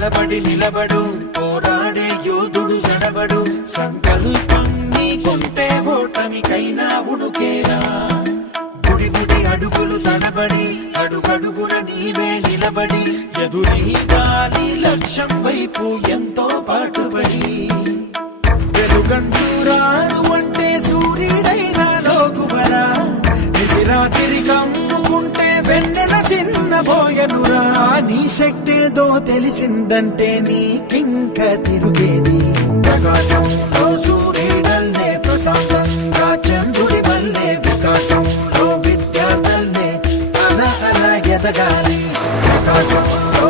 కలబడి నిలబడు, పోరాడే యోధుడు జడబడు. సంకల్పం నీకుంటే ఓటమికైనా ఉడుకేరా. బుడి బుడి అడుగులు తడబడి, అడుగడుగున నీవే నిలబడి, ఎదురీదాలి లక్ష్యం వైపు ఎంతో పాటుపడి. వెలుగంటూ రాను అంటే సూర్యుడైనా లోకువరా, నిసిరాతిరి కమ్ముకుంటే వెన్నెల చిన్నబోయనురా. నీ శక్తేదో తెలిసిందంటే నీకింక తిరుగేది. ప్రకాశంలో సూర్యుడల్లే, ప్రశాంతంగా చంద్రుడి వల్లే, వికాసంలో విద్యార్థుల్నే అలా అలా ఎదగాలి. ప్రకాశంలో